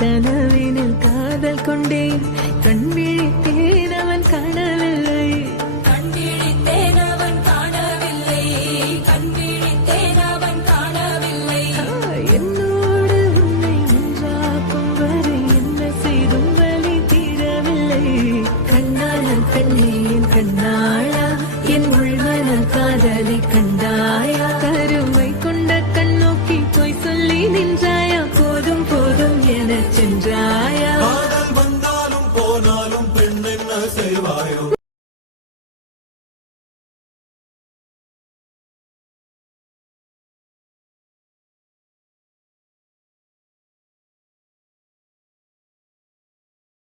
கனவினில் காதல் கொண்டேன் கண் விழித்தேன் அவன் காணவில்லை என்னோடு உன்னை ஒன்றாக்கும் வரை என்ன செய்தும் வலி தீரவில்லை கண்ணாளன் பெண்ணே என் கண்ணாளா என் உள்மன காதலை கண்